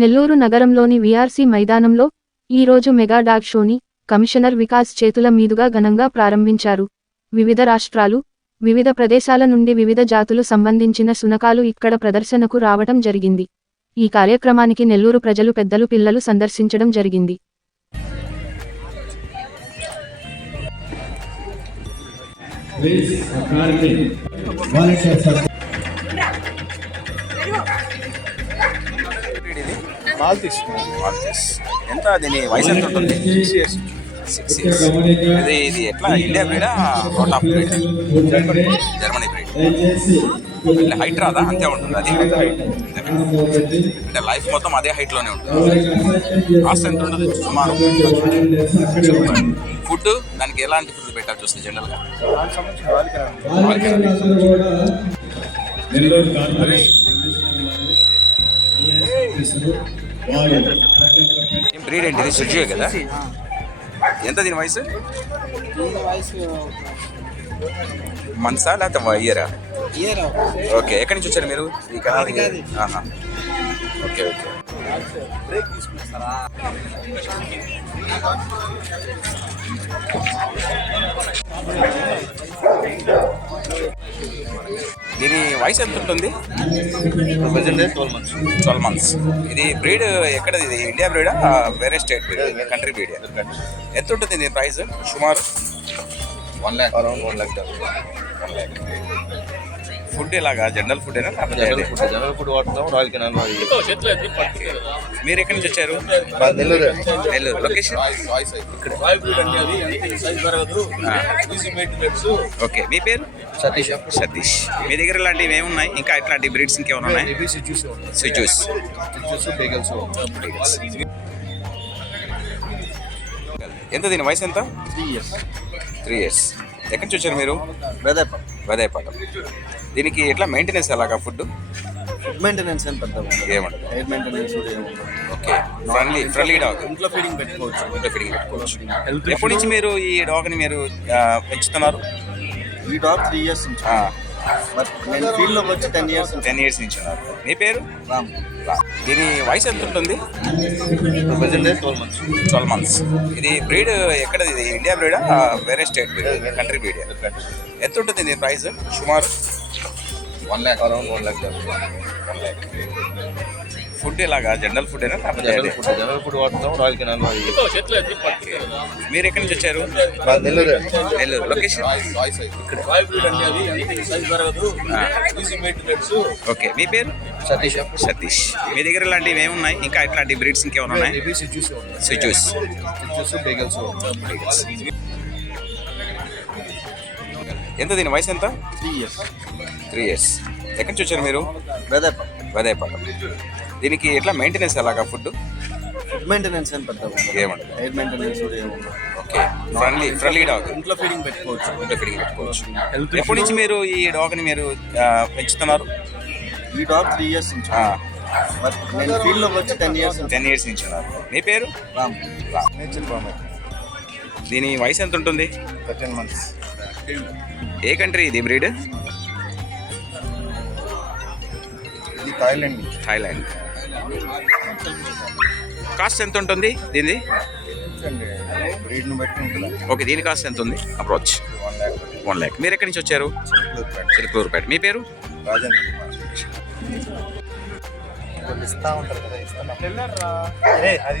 నెల్లూరు నగరంలోని వీఆర్సీ మైదానంలో ఈ రోజు మెగా డాగ్ షోని కమిషనర్ వికాస్ చేతుల మీదుగా ఘనంగా ప్రారంభించారు. వివిధ రాష్ట్రాలు వివిధ ప్రదేశాల నుండి వివిధ జాతులు సంబంధించిన శునకాలు ఇక్కడ ప్రదర్శనకు రావటం జరిగింది. ఈ కార్యక్రమానికి నెల్లూరు ప్రజలు పెద్దలు పిల్లలు సందర్శించడం జరిగింది. Please, మాల్తీస్ మాల్తీస్ ఎంత? దీని వయసు ఎంత ఉంటుంది? సిక్స్ ఇయర్స్ ఇది ఇది ఎట్లా? India బ్రీడా? Out of breed? Germany breed? అంటే హైట్ రాదా? అంతే ఉంటుంది. అది అంటే లైఫ్ మొత్తం అదే height లోనే ఉంటుంది. కాస్ట్ ఎంత ఉంటుంది సుమారు. ఫుడ్ దానికి ఎలాంటి ఫుడ్ పెట్టాలి చూస్తే జనరల్గా నెల్లూరు బ్రీడ్ ఏంటి? ఇది సుజువే కదా? ఎంత దీని వయసు? మంత్సా లేకపోతే ఇయరా ఓకే ఎక్కడి నుంచి వచ్చారు మీరు? ఈ కనాల్ ఆహా. Okay okay. దీని వయసు ఎంత ఉంటుంది? ట్వెల్వ్ మంత్స్ ఇది బ్రీడ్ ఎక్కడ ఇది ఇండియా బ్రీడా వేరే స్టేట్ బ్రీడ్ కంట్రీ బ్రీడ్ ఎంత ఉంటుంది దీని ప్రైస్ సుమారు? One lakh around one lakh one lakh food ఎలాగా general food general food general food వాడతాం రాయల్ కెనాల్ మీరు ఎక్కడి నుంచి వచ్చారు? నెల్లూరు. నెల్లూరు. లొకేషన్? ఓకే మీ పేరు? సతీష్. సతీష్. మీ దగ్గర ఇలాంటివి ఏమున్నాయి? ఇంకా ఇట్లాంటి బ్రీడ్స్ ఇంకేమైనా ఉన్నాయి? బేగల్స్ ఎంత దీని వయసు ఎంత? త్రీ ఇయర్స్ త్రీ ఇయర్స్ ఎక్కడి నుంచి వచ్చారు మీరు? వెదర్ వేదాయపాటం దీనికి ఎట్లా మెయింటెనెన్స్ ఎలాగా ఫుడ్ ఫుడ్ మెయింటెనెన్స్ ఏం పెద్ద ఏమంటారు హెయిర్ మెయింటెనెన్స్ కూడా ఏముండదు ఓకే. ఫ్రెండ్లీ ఫ్రెండ్లీ డాగ్ ఇంట్లో ఫీడింగ్ పెట్టుకోవచ్చు. ఇంట్లో ఫీడింగ్ పెట్టుకోవచ్చు. ఎప్పటి నుంచి మీరు ఈ డాగ్ని మీరు పెంచుతున్నారు? ఈ డాగ్ త్రీ ఇయర్స్ నుంచి. నేను ఫీల్డ్లోకి వచ్చి టెన్ ఇయర్స్ టెన్ ఇయర్స్ నుంచి ఉన్నారు. మీ పేరు? రామ్. దీని వయసు ఎంత ఉంటుంది ట్వెల్వ్ మంత్స్ ట్వెల్వ్ మంత్స్ ఇది బ్రీడ్ ఎక్కడ ఇది ఇండియా బ్రీడా వేరే స్టేట్ బ్రీడ్ కంట్రీ బ్రీడ్ ఎంత ఉంటుంది దీని ప్రైస్ సుమారు? One lakh around one lakh one lakh food ఎలాగా general food general food general food వాడతాం రాయల్ కెనాల్ మీరు ఎక్కడి నుంచి వచ్చారు? నెల్లూరు. నెల్లూరు. లొకేషన్ ఓకే మీ పేరు? సతీష్. సతీష్. మీ దగ్గర ఇలాంటివి ఏమున్నాయి ఇంకా ఇట్లాంటి బ్రీడ్స్ ఇంకేమైనా ఉన్నాయి. జ్యూస్ జ్యూస్ బేగల్స్ ఎంత దీని వయసు ఎంత? త్రీ ఇయర్స్ త్రీ ఇయర్స్ ఎక్కడి నుంచి వచ్చారు మీరు? వేదాయపాటం దీనికి ఎట్లా మెయింటెనెన్స్ ఎలాగా ఫుడ్ మెయింటెనెన్స్ ఏం పెద్ద ఏమంటారు hair maintenance okay friendly friendly dog ఇంట్లో ఫీడింగ్ పెట్టుకోవచ్చు. ఇంట్లో ఫీడింగ్ పెట్టుకోవచ్చు. ఎప్పటి నుంచి మీరు ఈ డాగ్ని మీరు పెంచుతున్నారు? ఈ డాగ్ త్రీ ఇయర్స్ నుంచి. నేను ఫీల్డ్లోకి వచ్చి టెన్ ఇయర్స్ టెన్ ఇయర్స్ నుంచి ఉన్నారు. మీ పేరు? రామ్. నేచర్ దీని వయసు ఎంత ఉంటుంది? థర్టీన్ మంత్స్ ఏ కంట్రీ ఇది బ్రీడ్? ఇది థాయిలాండ్ థాయిలాండ్. కాస్ట్ ఎంత ఉంటుంది దీనిది? ఓకే దీని కాస్ట్ ఎంత ఉంది? Approach one lakh. మీరు ఎక్కడి నుంచి వచ్చారు? సిరికూరుపేట మీ పేరు? రాజేంద్ర కుమార్. ఇస్తా ఉంటారు కదా ఇస్తాను. అది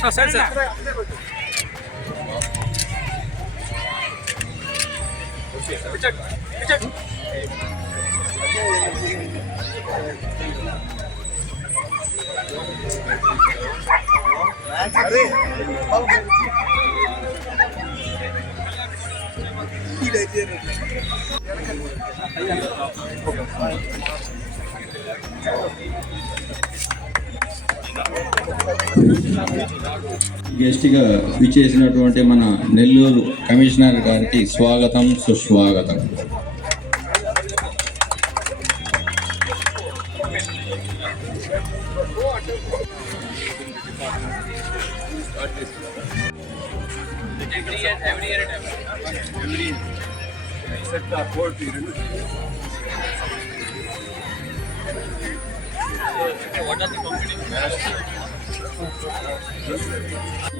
సార్ సార్ సార్ అరే గెస్ట్గా విచ్చేసినటువంటి మన నెల్లూరు కమిషనర్ గారికి స్వాగతం సుస్వాగతం.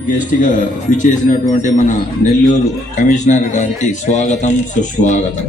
గెస్ట్గా విచ్చేసినటువంటి మన నెల్లూరు కమిషనర్ గారికి స్వాగతం సుస్వాగతం.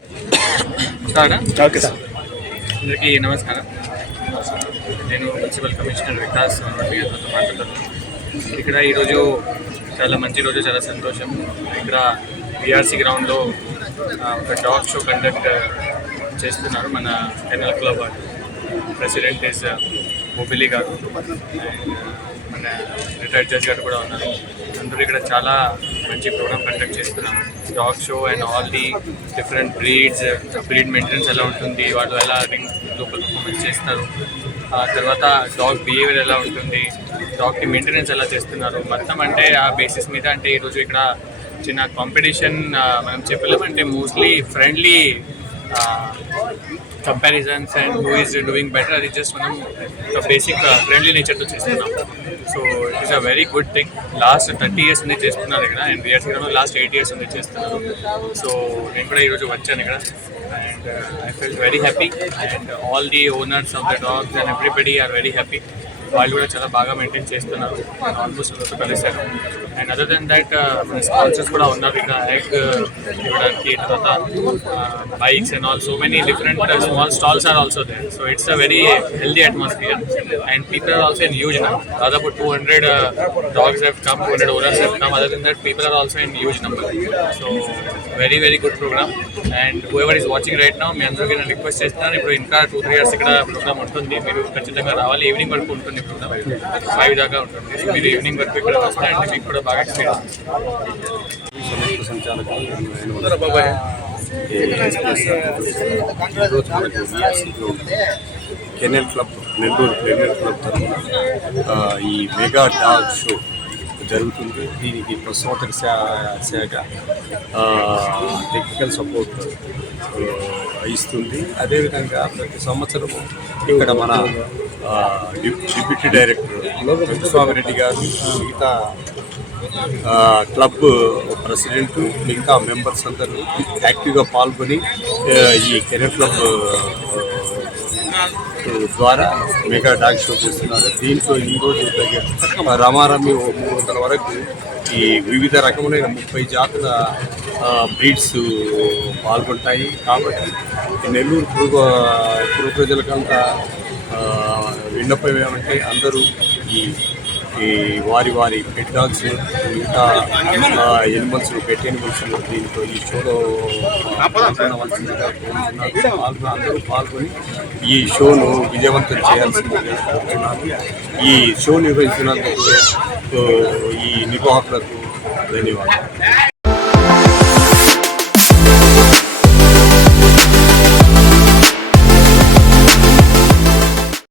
సార్. అందరికీ నమస్కారం. నేను మున్సిపల్ కమిషనర్ వికాస్ అందరితో మాట్లాడుతున్నాను. ఇక్కడ ఈరోజు చాలా మంచి రోజు చాలా సంతోషం. ఇక్కడ బీఆర్సీ గ్రౌండ్లో ఒక డాగ్ షో కండక్ట్ చేస్తున్నారు మన kennel club president is Bobbili garu. Retired judge గారు కూడా ఉన్నారు. అందరూ ఇక్కడ చాలా మంచి ప్రోగ్రామ్ కండక్ట్ చేస్తున్నాం dog show and all the different breeds breed maintenance ఎలా ఉంటుంది వాళ్ళు ఎలా రింగ్ లోపల పర్ఫార్మెన్స్ చేస్తారు. ఆ తర్వాత డాగ్ బిహేవియర్ ఎలా ఉంటుంది డాగ్కి మెయింటెనెన్స్ ఎలా చేస్తున్నారు. మొత్తం అంటే ఆ బేసిస్ మీద అంటే ఈరోజు ఇక్కడ చిన్న కాంపిటీషన్ మనం చెప్పలేమంటే mostly friendly comparisons and who is doing better అది జస్ట్ మనం ఒక బేసిక్ ఫ్రెండ్లీ నేచర్తో చేస్తున్నాం. So it is a very good thing last thirty years నుంచి చేస్తున్నారు ఇక్కడ అండ్ బిఆర్సీ కూడా లాస్ట్ ఎయిట్ ఇయర్స్ నుంచి చేస్తున్నారు. సో నేను కూడా ఈరోజు వచ్చాను ఇక్కడ and I feel very happy and all the owners of the dogs and everybody are very happy వాళ్ళు కూడా చాలా బాగా మెయింటైన్ చేస్తున్నారు. ఆల్మోస్ట్ అందరితో కలిశారు. అండ్ అదర్ దెన్ దట్ మన స్పాన్సర్స్ కూడా ఉన్నారు. ఇక్కడ ఎగ్ ఇవ్వడానికి తర్వాత bikes and all so many different small stalls are also they so it's a very healthy atmosphere and people are also in huge దాదాపు two hundred dogs have come two hundred owners have come other than that people are also in huge number so very very good programme. And whoever is watching right నా మీ అందరికీ నేను request చేస్తున్నాను. ఇప్పుడు ఇంకా two three years ఇక్కడ programme ఉంటుంది. మీరు ఖచ్చితంగా రావాలి. ఈవినింగ్ వరకు ఉంటుంది ప్రోగ్రామ్. ఫైవ్ దాకా ఉంటుంది. సో మీరు ఈవినింగ్ వరకు ఇక్కడ వస్తే మీకు కూడా బాగా experience kennel club Nellore kennel club తరఫున ఈ మెగా డాగ్ షో జరుగుతుంది. దీనికి ప్రసోదక శాఖ టెక్నికల్ సపోర్ట్ ఇస్తుంది. అదేవిధంగా ప్రతి సంవత్సరం ఇక్కడ మన డిప్యూటీ డైరెక్టర్ రెడ్డి గారు మిగతా క్లబ్ ప్రెసిడెంట్ ఇంకా మెంబర్స్ అందరూ యాక్టివ్గా పాల్గొని ఈ కెరీర్ క్లబ్ ద్వారా మెగా డాగ్ షో చేస్తున్నారు. దీంట్లో ఈరోజు దగ్గర రమారమి మూడు వందల వరకు ఈ వివిధ రకములైన ముప్పై జాతుల బ్రీడ్స్ పాల్గొంటాయి. కాబట్టి నెల్లూరు పురుగు పురుగు ప్రజలకంతా విన్నపం ఏమంటే అందరూ ఈ ఈ వారి వారి పెట్ డాగ్స్ ఇంకా ఎనిమల్స్ పెట్ ఎనిమల్స్ దీంట్లో ఈ షోలో పాల్గొనవలసిందిగా అందరూ పాల్గొని ఈ షోను విజయవంతం చేయాల్సిందిగా కోరుతున్నాను ఈ షో నిర్వహించినందుకు ఈ నిర్వాహకులకు ధన్యవాదాలు.